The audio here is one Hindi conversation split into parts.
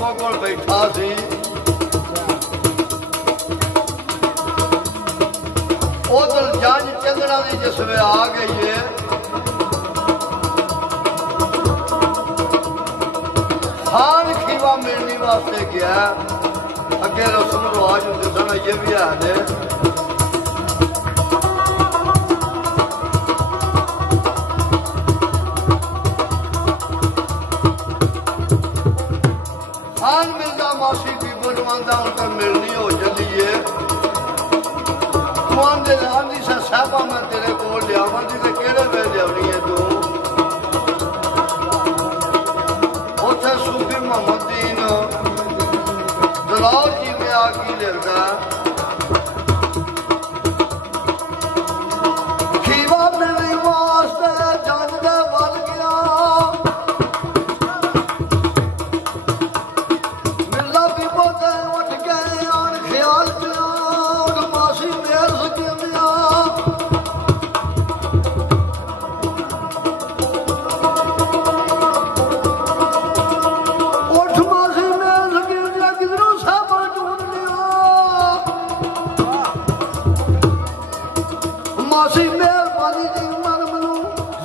लोगों को बैठा सी उधर जंज चंद्रा की जिसमें आ गई है खान खीवा मिलने वास्ते गया अगे रस्म रिवाज होंगे सन ये भी है ने खान मिलता मासी बीबो नवादा उनका मिलनी हो चली है साहबा मैं तेरे को लियावा तो केड़े वे लियानी है तू उथे सूफी मोहम्मद दीन दलाल जी में आके लिखता खीवा मिलने वास्ते जंज दे वल गया मिला बीबो ते उठ गए आन ख्याल च मासी मेर सकिया मासी मेहरबानी जी मन मनु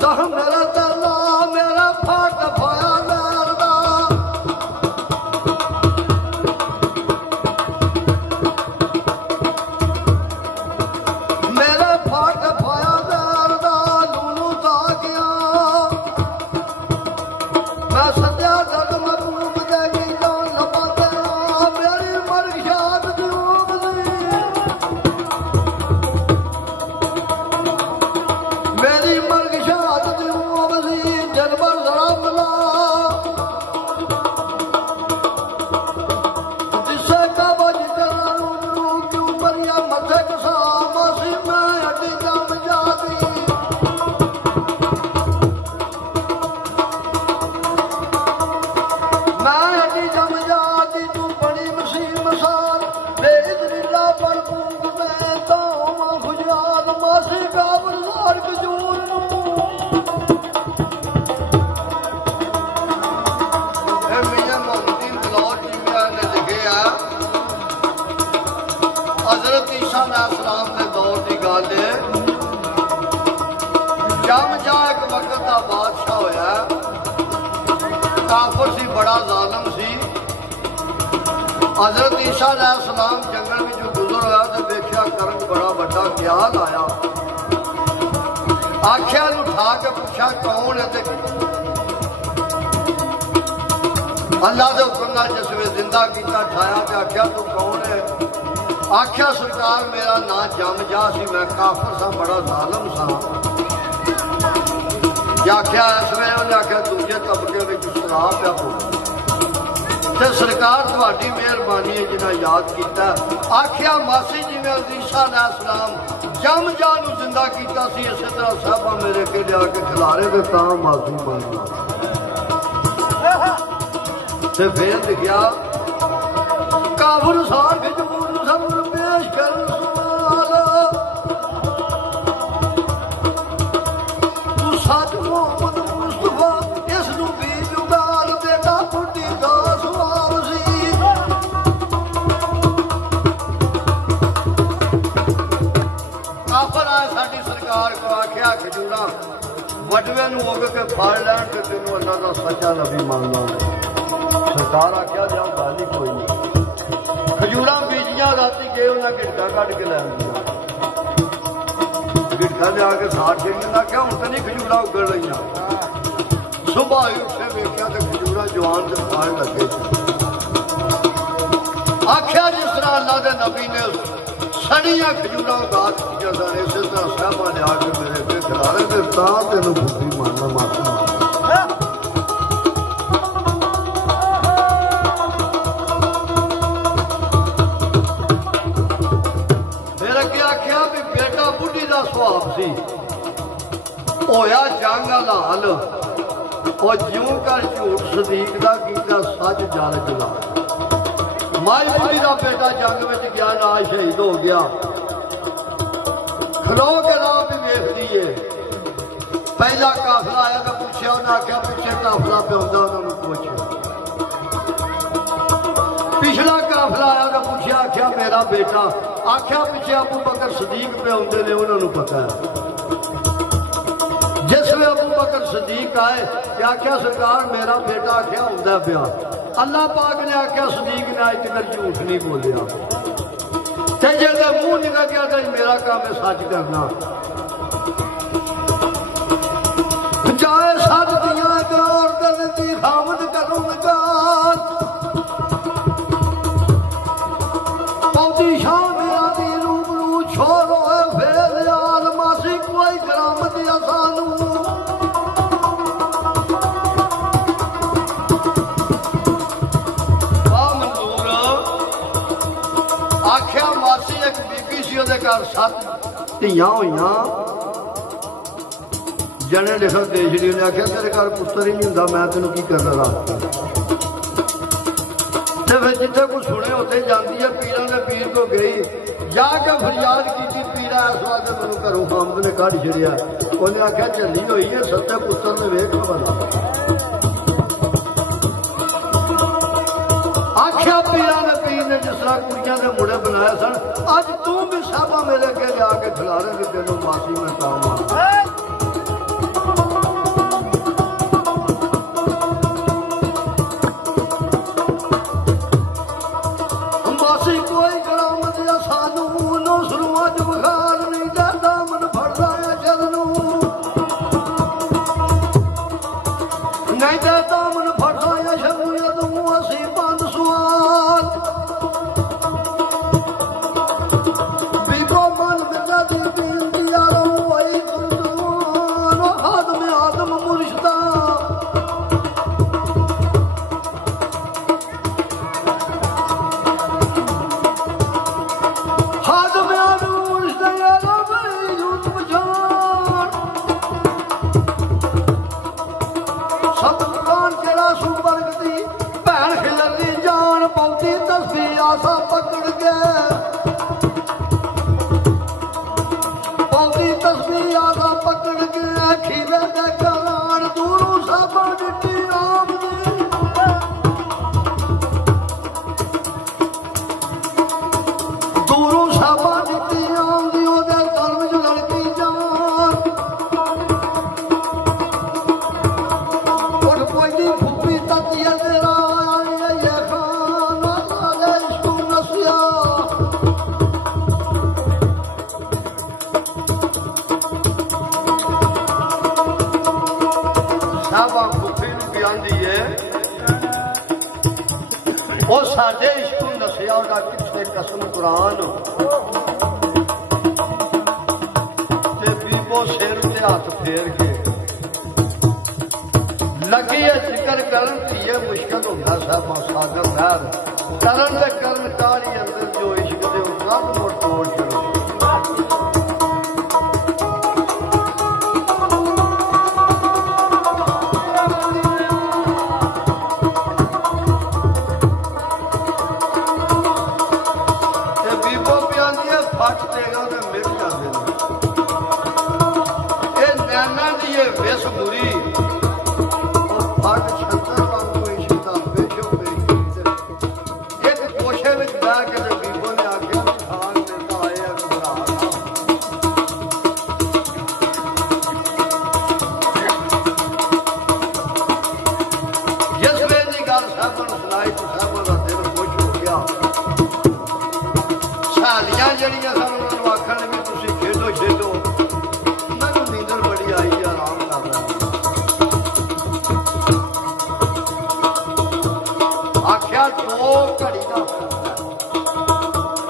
जहम मेरा दला मेरा फाट फाया लरदा मेरा फाट फाया लरदा लूनू ता गया मैं सद्या जग महबूब दे गई जान लबा मेरी मरशाद दी हजरत ईसा अलैहिस्सलाम के दौर की गल है जम जा एक वक्त का बादशाह होया काफर सी बड़ा जालिम सी हजरत ईसा अलैहिस्सलाम जंगल में गुजर होया तो देखा करंग बड़ा बड़ा ख्याल आया आख्या उठा के पूछा कौन है अल्लाह के हुक्म जिस वे जिंदा किया ठाया तो आख्या तू कौन है आख्या सरकार मेरा ना जम जा सी मैं काफर सा बड़ा जालिम सा आख्या इस वे उन्हें आख्या दूजे तबके में शराब पिया हो सरकार थोड़ी मेहरबानी है जिन्हें याद किया आख्या मासी जिमें ईसा अलैहिस्सलाम जम जा जिंदा किया इस तरह साहबा मेरे के लिया के खिलारे तो ता मासी बन फिर लिखा काबुल सार खिच पेश कर तू सच मोहम्मद मुस्तफा इस भी जुगाल बेटा बुढ़ी का सुभाव सी काफर आए साडी सरकार को आख्या खजूरा वडवे होग के फड़ लैन तो तेन अल्लाह का सच्चा नबी मानना सरकार आख्या जा गल ही कोई नहीं खजूर बीजिया राती गए उन्हें गिटका कट के लै गिटका लिया के साथ देंगे क्या हूं तो नहीं खजूर उगड़ रही सुबह ही उठे वेख्या तो खजूर जवान से फल लगे आख्या जिस तरह अल्लाह के नबी ने सड़िया खजूर उगा दी सन इस तरह साहबा लिया के मेरे पे खिलारे थे तेन बुद्धि मानना माफी सुभाव सी होया जंग हलाल और ज्यों कर झूठ सदीक का कीता सच जल जला माई बुढ़ी का बेटा जंग में गया ना शहीद हो गया खलो के राह भी वेखती है पहला काफिला आया तो पूछा उन्हें आख्या पिछे काफिला पे आता उन्होंने पूछ काफिला आया तो पूछा, आख्या मेरा बेटा, आख्या पिछे अबू बकर सदीक पे आते ने, उन्होंने पता है। जिसमें अबू बकर सदीक आए आख्या सरकार मेरा बेटा, आख्या होंदा पिया। अल्लाह पाक ने आख्या सदीक ने अज तक झूठ नहीं बोलिया, जो मुंह निकल गया तो मेरा काम है सच करना। जाए सच दिया दी खामद करूंगा, पौधी शाम आदि रूबरू छोड़ो फेर यार मासी कोई ग्राम दिया सानू। आख्या मासी एक बीबी सी घर 7 धियां हुई, जने लिखा देशरी ने आख्या तेरे घर पुत्र ही नहीं होंदा, मैं तेन की करना रात। फिर जिथे कुछ सुने उत्थे जाती है, पीर ने पीर को गई जाके फरियाद की, पीरा इस वास्ते मैं घरों खामद ने कढ़ छड़िया। उन्हें आख्या झली हुई है, सत्ते पुत्र ने वेख बना। आख्या पीरा ने पीर ने जिस तरह कुड़ियां के मुड़े बनाए सन, अज तू भी साहबा मेरे अगे लिया के खिलारेगी, तेन मासी मैं काम मासी कोई ग्राम दिया सानू, नो सरुआ च बखार नहीं जाता, मन फड़दा है जदनू नहीं जाता, मन फड़दा है शरणू जदू असी बंद सवाल। बीबो मन मिला दी बेनती यारो आई कुंदवान, आदम आदम मुर्शदा आसा पकड़ के, पौधी तस्वीर आसा पकड़ के, खीवे दे करान दूरों साबा डिटी आमदी। दूरों साबा डिटी आमदी, ओदे कर्म च लड़की जान। उठ कोई फूफी ततिया तेरा साडे इश्क नसिया कितने कसम कुरान, बीबो सिर से हाथ फेर के लगी है जिक्र करन, ये मुश्किल होता साहबा सागर लहर करन दे करन कारी अंदर जो इश्क दे कद मोड़ तोड़ छड़ो। जड़िया सन उन्होंने आखन भी तुम खेडो खेडो, मैं नींदर बड़ी आई आराम कर रहा। आख्या 2 घड़ी का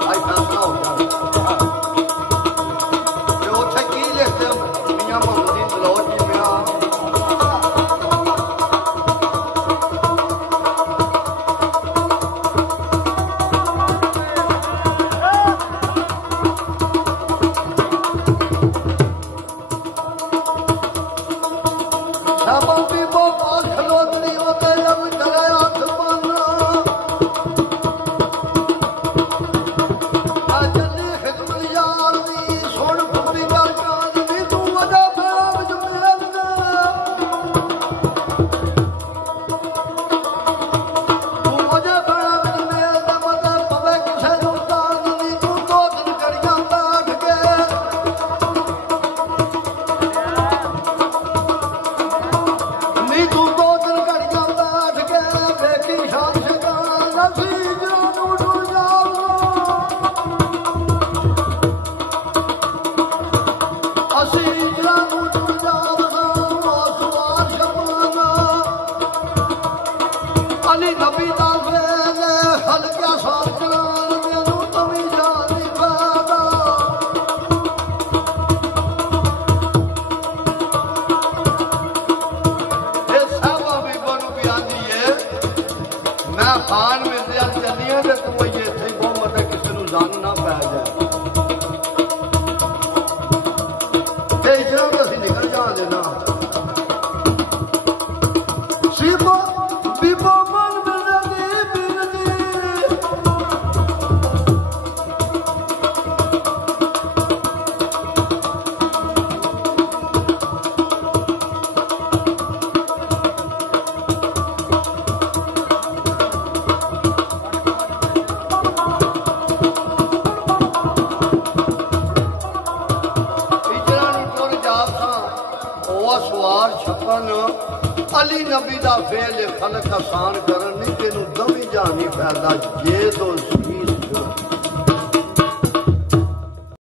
आज फैसला हो जाए। उथे की लिखते मियां मोहम्मद बलौच जी मियां मैं खान मिलते चलिए तो तू इतने बहुत मतलब किसी को जन ना पै जाए इतना तो असं निकल जा देना अली नबी का फेल खलक आसान करन नहीं तेन दमी जानी पैदा जे तो